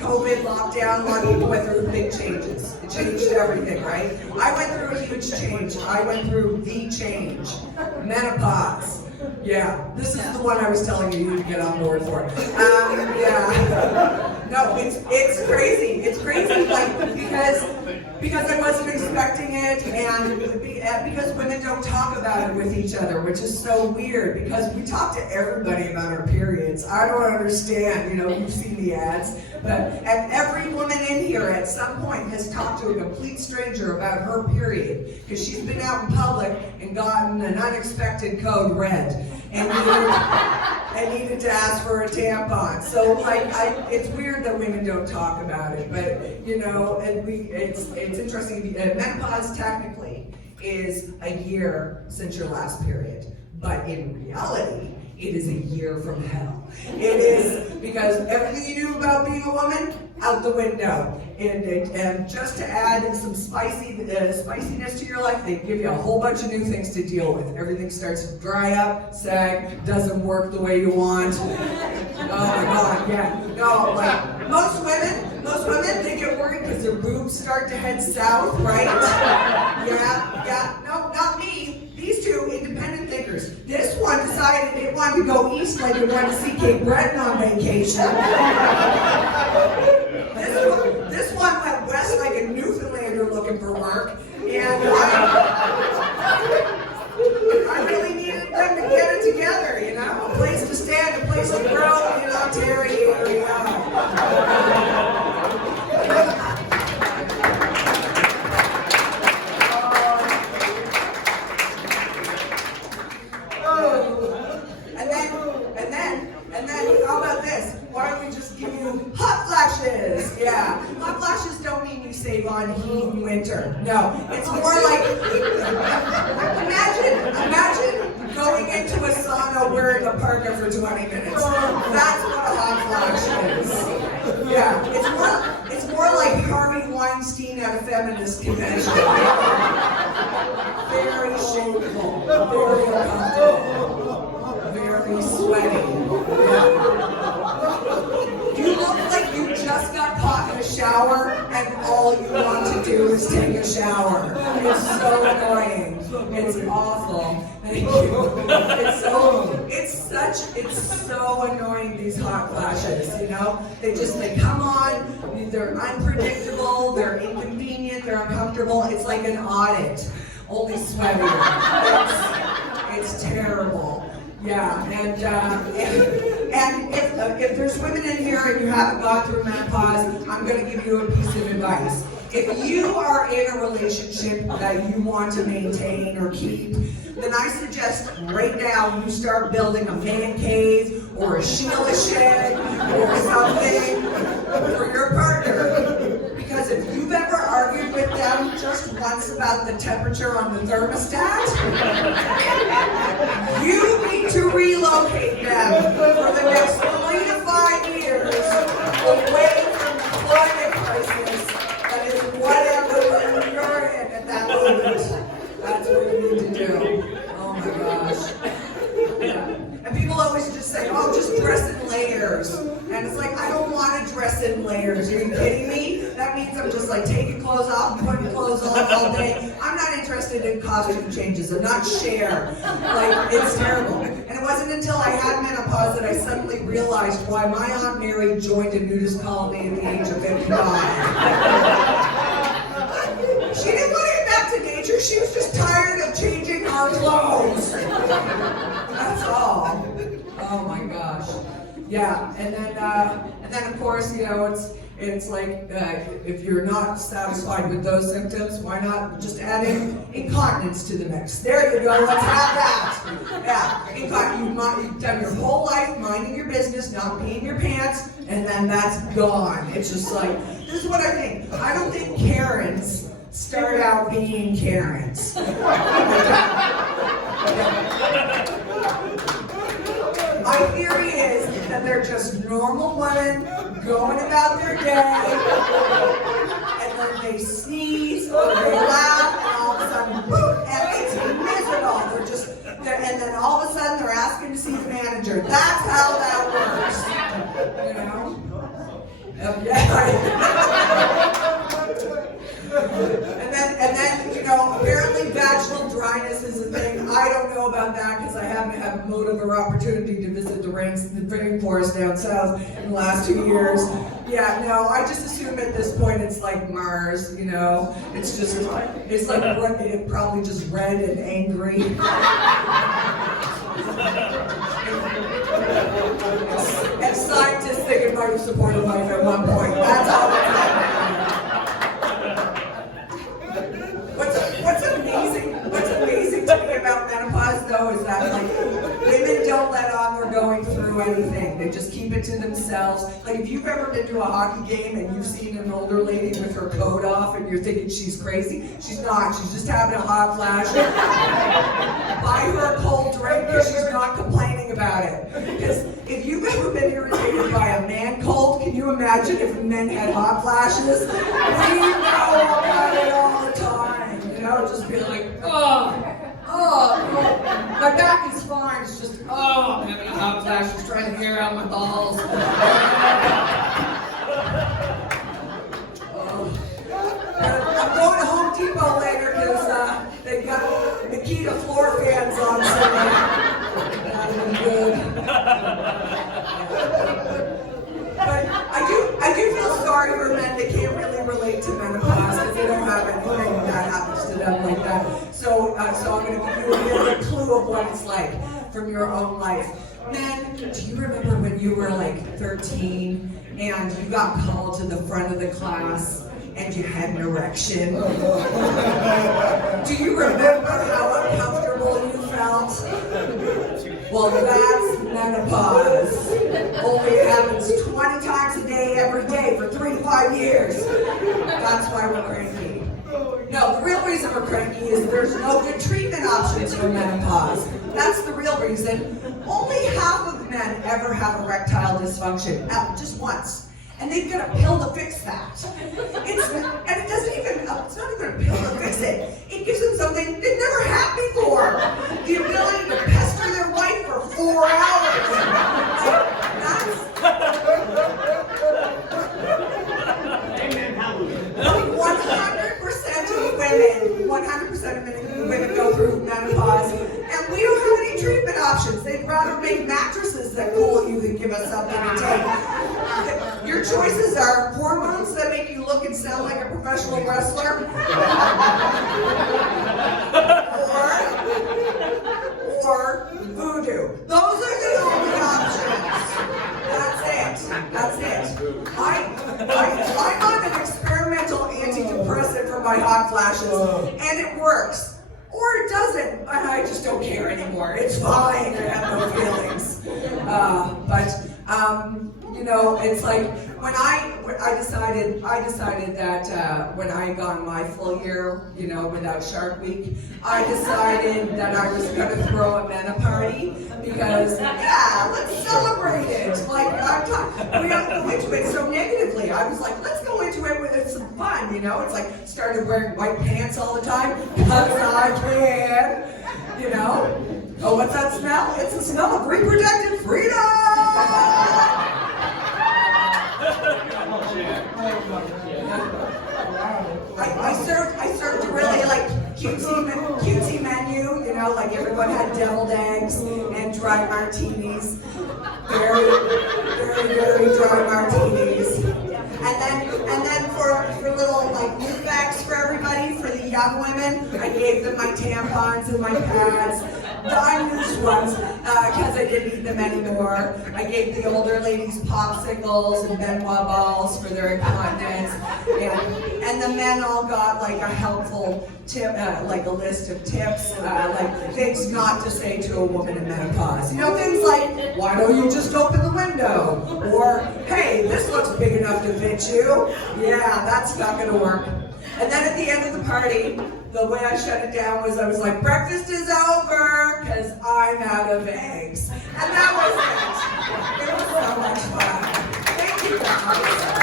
COVID lockdown, a lot of people went through big changes. It changed everything, right? I went through a huge change. I went through the change. Menopause. Yeah, this is the one I was telling you to get on board for. Yeah. No, it's crazy. It's crazy, like, because I wasn't expecting it, and because women don't talk about it with each other, which is so weird, because we talk to everybody about our periods. I don't understand, you've seen the ads, and every woman in here at some point has talked to a complete stranger about her period, because she's been out in public and gotten an unexpected code red, and needed to ask for a tampon. So, it's weird that women don't talk about it, but, it's interesting. Menopause technically is a year since your last period, but in reality, it is a year from hell. It is, because everything you knew about being a woman, out the window. And just to add some spiciness to your life, they give you a whole bunch of new things to deal with. Everything starts to dry up, sag, doesn't work the way you want. Oh my God, yeah. No, most women think it worked because their boobs start to head south, right? Yeah. No, not me. These two independent thinkers. This one decided it wanted to go east like it wanted to see Cape Breton on vacation. This one went west like a Newfoundlander looking for work. And I really needed them to get it together, a place to stand, a place to grow in Ontario. And then, how about this? Why don't we just give you hot flashes? Yeah, hot flashes don't mean you save on heat in winter. No, it's more like, imagine going into a sauna wearing a parka for 20 minutes. That's what a hot flash is. Yeah, it's more like Harvey Weinstein at a feminist convention. Very shameful, very uncomfortable, very sweaty. You look like you just got caught in a shower and all you want to do is take a shower. It's so annoying. It's awful. Thank you. It's so annoying, these hot flashes, They come on, they're unpredictable, they're inconvenient, they're uncomfortable. It's like an audit, only sweatier. It's terrible. Yeah, and if there's women in here and you haven't gone through menopause, I'm going to give you a piece of advice. If you are in a relationship that you want to maintain or keep, then I suggest right now you start building a man cave or a Sheila shed or something for your partner. Because if you've ever argued with them just once about the temperature on the thermostat, you need to relocate them for the next 3 to 5 years away from the climate crisis that is whatever you're in at that moment. That's what you need to do. Oh my gosh. Yeah. And people always just say, oh, just dress in layers. And it's like, I don't want to dress in layers. Are you kidding me? That means I'm just taking clothes off and putting clothes on all day. I'm not interested in costume changes. I'm not Cher. It's terrible. And it wasn't until I had menopause that I suddenly realized why my Aunt Mary joined a nudist colony at the age of 55. She didn't want to get back to nature. She was just tired of changing our clothes. That's all. Oh my gosh. Yeah, and then of course, it's like if you're not satisfied with those symptoms, why not just add in incontinence to the mix? There you go. Let's have that. Yeah, you've done your whole life minding your business, not peeing your pants, and then that's gone. It's just this is what I think. I don't think Karens start out being Karens. My theory is that they're just normal women going about their day, and then they sneeze or they laugh, and all of a sudden, boom, and it's miserable. And then all of a sudden they're asking to see the manager. That's how that works. Yeah, And then, you know, apparently vaginal dryness is a thing. I don't know about that because I haven't had motive or opportunity to visit the rainforest down south in the last 2 years. Yeah, no, I just assume at this point it's like Mars, you know. It's like probably just red and angry. And scientists think it might have supported life at one point. That's all that's happening. What's amazing to me about menopause though is that like women don't let on they're going through anything. They just keep it to themselves. Like if you've ever been to a hockey game and you've seen an older lady with her coat off and you're thinking she's crazy, she's not. She's just having a hot flash. Buy her a cold drink because she's not complaining about it. Because if you've ever been irritated by a man cold, can you imagine if men had hot flashes? We know about it all the time. You know, just be like, my back is fine. It's just, I'm having a hot flash. Just trying to air out my balls. I'm going to Home Depot later because they've got Nikita floor fans on, so that'll be good. But I do feel sorry for men that can't really relate to menopause because they don't have anything that happens to them like that. So I'm going to give you a little clue of what it's like from your own life. Men, do you remember when you were like 13 and you got called to the front of the class and you had an erection? Do you remember how uncomfortable you felt? Well, that's menopause. Only happens 20 times a day, every day, for 3 to 5 years. That's why we're cranky. No, the real reason we're cranky is there's no good treatment options for menopause. That's the real reason. Only half of men ever have erectile dysfunction, just once. And they've got a pill to fix that. It's not even a pill to fix it. It gives them something they've never had before. The ability to pester their wife for 4 hours. Like, 100% of women go through menopause. And we don't have any treatment options. They'd rather make mattresses that cool you than give us something to take. Your choices are hormones that make you look and sound like a professional wrestler, or voodoo. Those are the only options. That's it. I'm on an experimental antidepressant for my hot flashes, and it works. Or it doesn't, and I just don't care anymore. It's fine, I have no feelings. You know, it's like when I decided that when I got my full year, you know, without Shark Week, I decided that I was going to throw a mena party because, yeah, let's celebrate it. Like, we don't go into it so negatively. I was like, let's go into it with some fun, you know? It's like, started wearing white pants all the time because I can, you know? Oh, what's that smell? It's the smell of reproductive freedom! I served a really like cutesy menu, you know, like everyone had deviled eggs and dry martinis, very dry martinis, and then for little like loot bags for everybody, for the young women, I gave them my tampons and my pads. The unused ones, because I didn't eat them anymore. I gave the older ladies popsicles and Benoit balls for their incontinence. And the men all got like a helpful tip, like a list of tips, like things not to say to a woman in menopause. You know, things like, why don't you just open the window? Or, hey, this looks big enough to fit you. Yeah, that's not gonna work. And then at the end of the party, the way I shut it down was I was like, breakfast is over, because I'm out of eggs. And that was it. It was so much fun. Thank you guys.